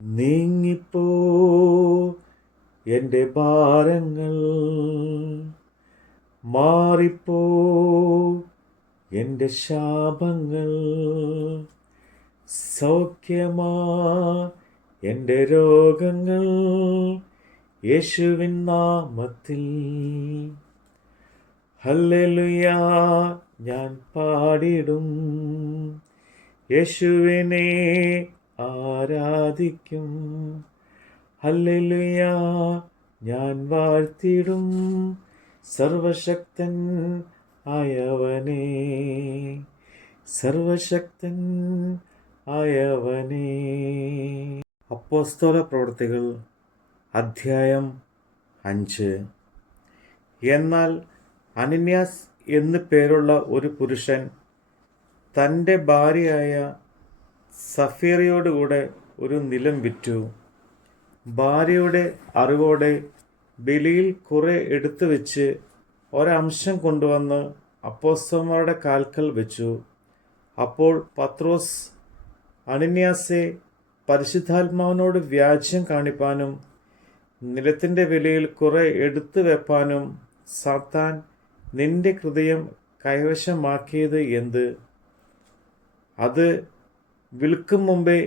നീങ്ങിപ്പോ എൻ്റെ ഭാരങ്ങൾ, മാറിപ്പോ എൻ്റെ ശാപങ്ങൾ, സൗഖ്യമാ എൻ്റെ രോഗങ്ങൾ യേശുവിൻ നാമത്തിൽ. ഹല്ലേലൂയ ഞാൻ പാടിടും, യേശുവിനെ ആരാധിക്കും. ഹല്ലേലൂയ ഞാൻ വാഴ്ത്തിടും, സർവശക്തൻ ആയവനെ, സർവശക്തൻ ആയവനെ. അപ്പോസ്തല പ്രവൃത്തികൾ അധ്യായം 5. എന്നാൽ അനന്യാസ് എന്നു പേരുള്ള ഒരു പുരുഷൻ തൻ്റെ ഭാര്യയായ സഫീറയോടുകൂടെ ഒരു നിലം വിറ്റു. ഭാര്യയുടെ അറിവോടെ ബലിയിൽ കുറെ എടുത്തു വെച്ച് ഒരംശം കൊണ്ടുവന്ന് അപ്പോസ്തലന്മാരുടെ കാൽക്കൽ വെച്ചു. അപ്പോൾ പത്രോസ്, അനന്യാസേ, പരിശുദ്ധാത്മാവിനോട് വ്യാജ്യം കാണിപ്പാനും നിലത്തിൻ്റെ വിലയിൽ കുറെ എടുത്തു വെപ്പാനും സാത്താൻ നിന്റെ ഹൃദയം കൈവശമാക്കിയത് എന്ത്? അത് വിൽക്കും മുമ്പേ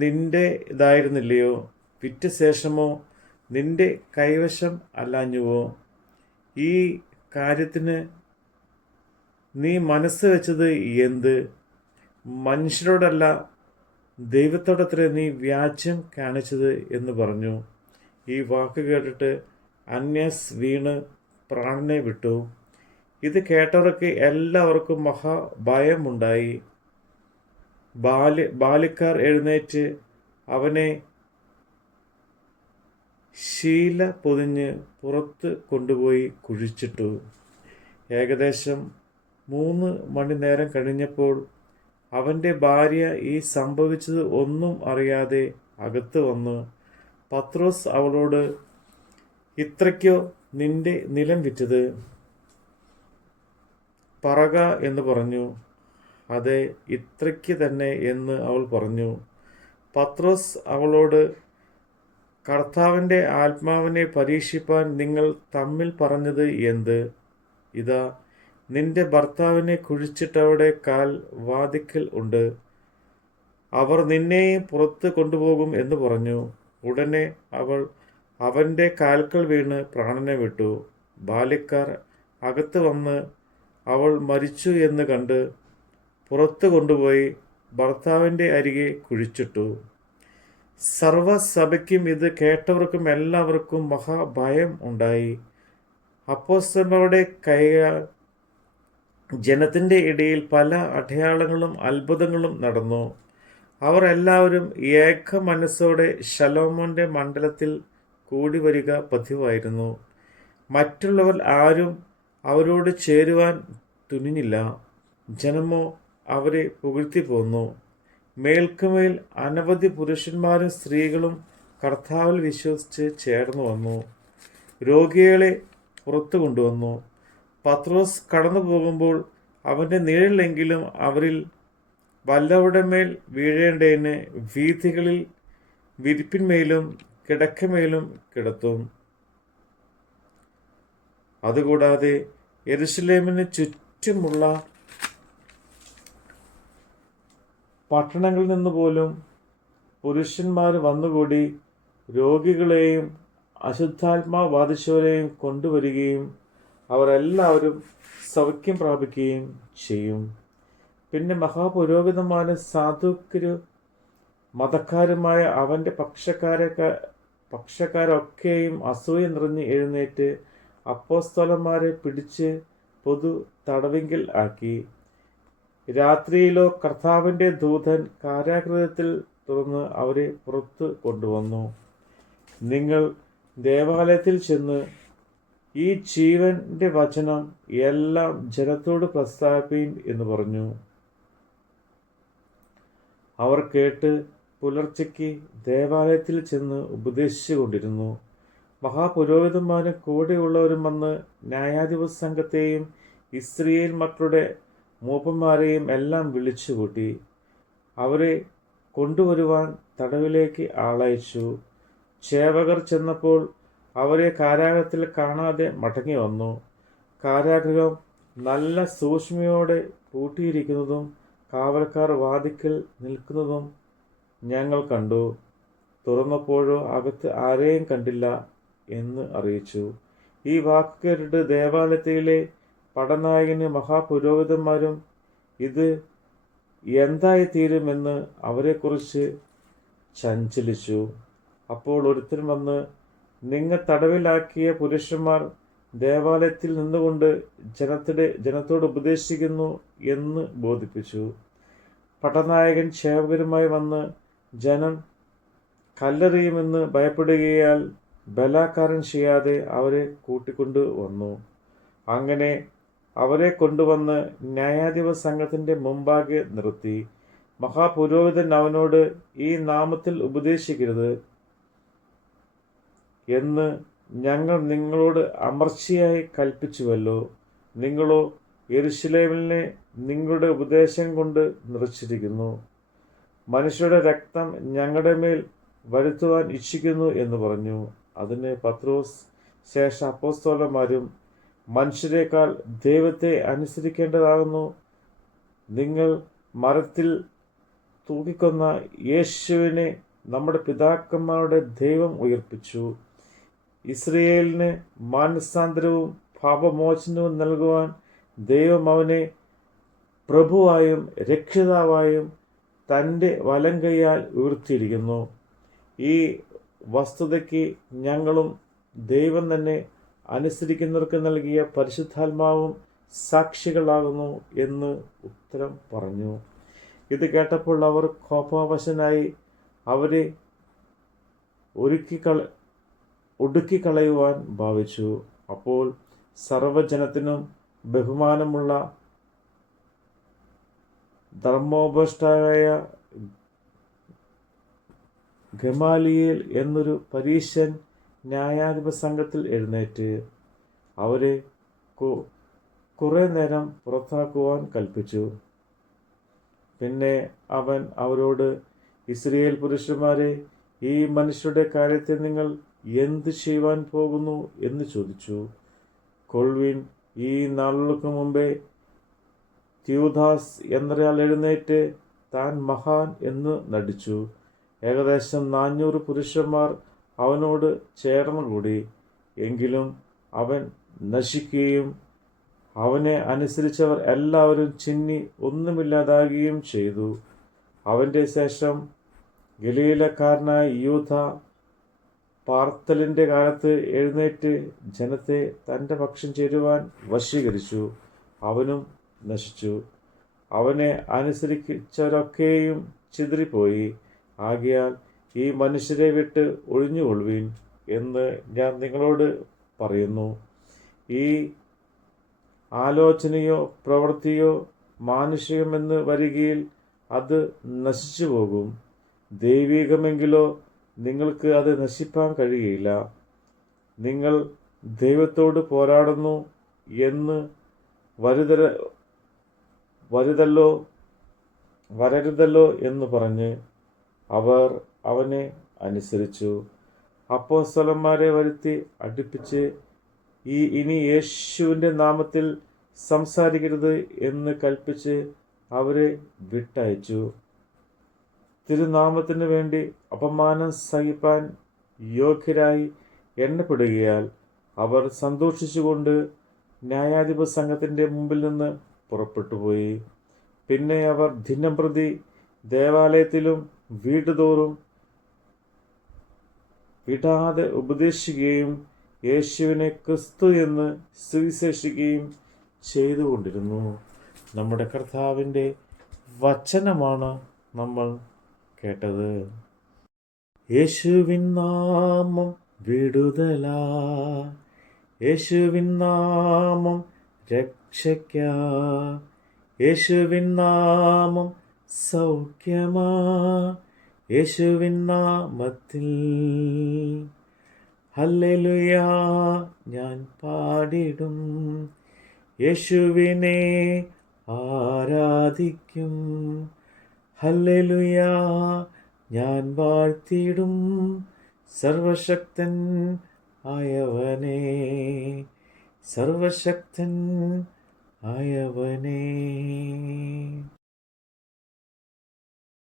നിന്റെ ഇതായിരുന്നില്ലയോ? വിറ്റ ശേഷമോ നിന്റെ കൈവശം അല്ലാഞ്ഞുവോ? ഈ കാര്യത്തിന് നീ മനസ്സ് വെച്ചത് എന്ത്? മനുഷ്യരോടല്ല, ദൈവത്തോടത്രേ നീ വ്യാജ്യം കാണിച്ചത് എന്ന് പറഞ്ഞു. ഈ വാക്ക് കേട്ടിട്ട് അന്യാസ് വീണ് പ്രാണനെ വിട്ടു. ഇത് കേട്ടവർക്ക് എല്ലാവർക്കും മഹാഭയമുണ്ടായി. ബാല്യക്കാർ എഴുന്നേറ്റ് അവനെ ശീല പൊതിഞ്ഞ് പുറത്ത് കൊണ്ടുപോയി കുഴിച്ചിട്ടു. ഏകദേശം 3 മണിനേരം കഴിഞ്ഞപ്പോൾ അവൻ്റെ ഭാര്യ ഈ സംഭവിച്ചത് ഒന്നും അറിയാതെ അകത്ത് വന്നു. പത്രോസ് അവളോട്, ഇത്രയ്ക്കോ നിന്റെ നിലം വിറ്റത്? പറക എന്ന് പറഞ്ഞു. അതെ, ഇത്രയ്ക്ക് തന്നെ എന്ന് അവൾ പറഞ്ഞു. പത്രോസ് അവളോട്, കർത്താവിൻ്റെ ആത്മാവിനെ പരീക്ഷിപ്പാൻ നിങ്ങൾ തമ്മിൽ പറഞ്ഞത് എന്ത്? ഇതാ, നിന്റെ ഭർത്താവിനെ കുഴിച്ചിട്ടവിടെ കാൽ വാതിക്കൽ ഉണ്ട്. അവർ നിന്നെയും പുറത്ത് കൊണ്ടുപോകും എന്ന് പറഞ്ഞു. ഉടനെ അവൾ അവൻ്റെ കാൽക്കൽ വീണ് പ്രാണനെ വിട്ടു. ബാല്യക്കാർ അകത്ത് വന്ന് അവൾ മരിച്ചു എന്ന് കണ്ട് പുറത്ത് കൊണ്ടുപോയി ഭർത്താവിൻ്റെ അരികെ കുഴിച്ചിട്ടു. സർവ്വസഭയ്ക്കും ഇത് കേട്ടവർക്കും എല്ലാവർക്കും മഹാഭയം ഉണ്ടായി. അപ്പോസ്തലന്മാരുടെ കൈയാൽ ജനത്തിൻ്റെ ഇടയിൽ പല അടയാളങ്ങളും അത്ഭുതങ്ങളും നടന്നു. അവർ എല്ലാവരും ഏക മനസ്സോടെ ശലോമോന്റെ മണ്ഡലത്തിൽ കൂടി വരിക പതിവായിരുന്നു. മറ്റുള്ളവർ ആരും അവരോട് ചേരുവാൻ തുനിഞ്ഞില്ല. ജനമോ അവരെ പുകഴ്ത്തി പോന്നു. മേൽക്കുമേൽ അനവധി പുരുഷന്മാരും സ്ത്രീകളും കർത്താവിൽ വിശ്വസിച്ച് ചേർന്നു വന്നു. രോഗികളെ പുറത്തു കൊണ്ടുവന്നു. പത്രോസ് കടന്നു പോകുമ്പോൾ അവൻ്റെ നിഴലെങ്കിലും അവരിൽ വല്ലവരുടെ മേൽ വീഴേണ്ടതിന് വീഥികളിൽ വിരിപ്പിന്മേലും കിടക്കമേലും കിടത്തും. അതുകൂടാതെ യെരുശലേമിന് ചുറ്റുമുള്ള പട്ടണങ്ങളിൽ നിന്ന് പോലും പുരുഷന്മാർ വന്നുകൂടി രോഗികളെയും അശുദ്ധാത്മാ ബാധിച്ചവരെയും കൊണ്ടുവരികയും അവരെല്ലാവരും സൗഖ്യം പ്രാപിക്കുകയും ചെയ്യും. പിന്നെ മഹാപുരോഹിതന്മാരും സാധുക്കരും മതക്കാരുമായ അവൻ്റെ പക്ഷക്കാരൊക്കെയും അസൂയ നിറഞ്ഞ് എഴുന്നേറ്റ് അപ്പോസ്തലന്മാരെ പിടിച്ച് പൊതു തടവിങ്കൽ ആക്കി. രാത്രിയിലോ കർത്താവിൻ്റെ ദൂതൻ കാരാഗൃഹത്തിൽ തുറന്ന് അവരെ പുറത്ത് കൊണ്ടുവന്നു. നിങ്ങൾ ദേവാലയത്തിൽ ചെന്ന് ഈ ജീവന്റെ വചനം എല്ലാം ജനത്തോട് പ്രസ്താവിപ്പീൻ എന്ന് പറഞ്ഞു. അവർ കേട്ട് പുലർച്ചയ്ക്ക് ദേവാലയത്തിൽ ചെന്ന് ഉപദേശിച്ചു കൊണ്ടിരുന്നു. മഹാപുരോഹിതന്മാരും കൂടെയുള്ളവരും വന്ന് ന്യായാധിപ സംഘത്തെയും ഇസ്രായേൽ മക്കളുടെ മൂപ്പന്മാരെയും എല്ലാം വിളിച്ചുകൂട്ടി. അവരെ കൊണ്ടുവരുവാൻ തടവിലേക്ക് ആളയച്ചു. ചേവകർ ചെന്നപ്പോൾ അവരെ കാരാഗൃഹത്തിൽ കാണാതെ മടങ്ങി വന്നു. കാരാഗൃഹം നല്ല സൂക്ഷ്മയോടെ പൂട്ടിയിരിക്കുന്നതും കാവൽക്കാർ വാതിക്കൽ നിൽക്കുന്നതും ഞങ്ങൾ കണ്ടു. തുറന്നപ്പോഴോ അകത്ത് ആരെയും കണ്ടില്ല എന്ന് അറിയിച്ചു. ഈ വാക്ക് കേട്ടിട്ട് ദേവാലയത്തിലെ പടനായകന് മഹാപുരോഹിതന്മാരും ഇത് എന്തായിത്തീരുമെന്ന് അവരെക്കുറിച്ച് ചഞ്ചലിച്ചു. അപ്പോൾ ഒരുത്തൻ വന്ന്, നിങ്ങൾ തടവിലാക്കിയ പുരുഷന്മാർ ദേവാലയത്തിൽ നിന്നുകൊണ്ട് ജനത്തോട് ഉപദേശിക്കുന്നു എന്ന് ബോധിപ്പിച്ചു. പടനായകൻ ചേവകരുമായി വന്ന് ജനം കല്ലെറിയുമെന്ന് ഭയപ്പെടുകയാൽ ബലാത്കാരം ചെയ്യാതെ അവരെ കൂട്ടിക്കൊണ്ടു വന്നു. അങ്ങനെ അവരെ കൊണ്ടുവന്ന് ന്യായാധിപ സംഘത്തിന്റെ മുമ്പാകെ നിർത്തി. മഹാപുരോഹിതൻ അവനോട്, ഈ നാമത്തിൽ ഉപദേശിക്കരുത് എന്ന് ഞങ്ങൾ നിങ്ങളോട് അമർച്ചയായി കൽപ്പിച്ചുവല്ലോ. നിങ്ങളോ യെരൂശലേമിനെ നിങ്ങളുടെ ഉപദേശം കൊണ്ട് നിറച്ചിരിക്കുന്നു. മനുഷ്യരുടെ രക്തം ഞങ്ങളുടെ മേൽ വരുത്തുവാൻ ഇച്ഛിക്കുന്നു എന്ന് പറഞ്ഞു. അതിന് പത്രോസ് ശേഷ അപ്പോസ്തലന്മാരും, മനുഷ്യരെക്കാൾ ദൈവത്തെ അനുസരിക്കേണ്ടതാകുന്നു. നിങ്ങൾ മരത്തിൽ തൂക്കിക്കൊന്ന യേശുവിനെ നമ്മുടെ പിതാക്കന്മാരുടെ ദൈവം ഉയർപ്പിച്ചു. ഇസ്രയേലിന് മാനസാന്തരവും പാപമോചനവും നൽകുവാൻ ദൈവം അവനെ പ്രഭുവായും രക്ഷിതാവായും തൻ്റെ വലങ്കൈയാൽ ഉയർത്തിയിരിക്കുന്നു. ഈ വസ്തുതയ്ക്ക് ഞങ്ങളും ദൈവം തന്നെ അനുസരിക്കുന്നവർക്ക് നൽകിയ പരിശുദ്ധാത്മാവും സാക്ഷികളാകുന്നു എന്ന് ഉത്തരം പറഞ്ഞു. ഇത് കേട്ടപ്പോൾ അവർ കോപാവശനായി അവരെ ഒടുക്കിക്കളയുവാൻ ഭാവിച്ചു. അപ്പോൾ സർവജനത്തിനും ബഹുമാനമുള്ള ധർമ്മോപഷ്ടായ ഗമാലിയേൽ എന്നൊരു പരീശൻ ന്യായാധിപ സംഘത്തിൽ എഴുന്നേറ്റ് അവരെ കുറെ നേരം പുറത്താക്കുവാൻ കൽപ്പിച്ചു. പിന്നെ അവൻ അവരോട്, ഇസ്രായേൽ പുരുഷന്മാരെ, ഈ മനുഷ്യരുടെ കാര്യത്തിൽ നിങ്ങൾ എന്ത് ചെയ്യുവാൻ പോകുന്നു എന്ന് ചോദിച്ചു. കൊൾവിൻ, ഈ നാളുകൾക്ക് മുമ്പേ ത്യൂദാസ് എന്നൊരാൾ എഴുന്നേറ്റ് താൻ മഹാൻ എന്ന് നടിച്ചു. ഏകദേശം 400 പുരുഷന്മാർ അവനോട് ചേർന്നുകൂടി. എങ്കിലും അവൻ നശിക്കുകയും അവനെ അനുസരിച്ചവർ എല്ലാവരും ചിന്നി ഒന്നുമില്ലാതാകുകയും ചെയ്തു. അവൻ്റെ ശേഷം ഗലീലക്കാരനായ യൂദ പാർത്തലിൻ്റെ കാലത്ത് എഴുന്നേറ്റ് ജനത്തെ തൻ്റെ പക്ഷം ചേരുവാൻ വശീകരിച്ചു. അവനും നശിച്ചു. അവനെ അനുസരിച്ചവരൊക്കെയും ചിതറിപ്പോയി. ആകയാൽ ഈ മനുഷ്യരെ വിട്ട് ഒഴിഞ്ഞുകൊള്ളുവിൻ എന്ന് ഞാൻ നിങ്ങളോട് പറയുന്നു. ഈ ആലോചനയോ പ്രവൃത്തിയോ മാനുഷികമെന്ന് വരികയിൽ അത് നശിച്ചു പോകും. ദൈവികമെങ്കിലോ നിങ്ങൾക്ക് അത് നശിപ്പാൻ കഴിയില്ല. നിങ്ങൾ ദൈവത്തോട് പോരാടുന്നു എന്ന് വരരുതല്ലോ എന്ന് പറഞ്ഞ് അവർ അവനെ അനുസരിച്ചു. അപ്പോസ്തലന്മാരെ വരുത്തി അടുപ്പിച്ച് ഇനി യേശുവിൻ്റെ നാമത്തിൽ സംസാരിക്കരുത് എന്ന് കൽപ്പിച്ച് അവരെ വിട്ടയച്ചു. തിരുനാമത്തിന് വേണ്ടി അപമാനം സഹിപ്പാൻ യോഗ്യരായി എണ്ണപ്പെടുകയാൽ അവർ സന്തോഷിച്ചുകൊണ്ട് ന്യായാധിപ സംഘത്തിൻ്റെ മുമ്പിൽ നിന്ന് പുറപ്പെട്ടുപോയി. പിന്നെ അവർ ദിനംപ്രതി ദേവാലയത്തിലും വീടുതോറും വിടാതെ ഉപദേശിക്കുകയും യേശുവിനെ ക്രിസ്തു എന്ന് സുവിശേഷിക്കുകയും ചെയ്തുകൊണ്ടിരുന്നു. നമ്മുടെ കർത്താവിൻ്റെ വചനമാണ് നമ്മൾ കേട്ടത്. യേശുവിൻ നാമം വിടുതലാ, യേശുവിൻ നാമം രക്ഷയ്ക്കാ, യേശുവിൻ നാമം സൗഖ്യമാ, യേശുവിൻ നാമത്തിൽ ഹല്ലേലൂയാ ഞാൻ പാടിടും, യേശുവിനെ ആരാധിക്കും, ഹല്ലേലൂയ ഞാൻ വാഴ്ത്തിയിടും സർവശക്തൻ ആയവനെ, സർവശക്തൻ ആയവനെ.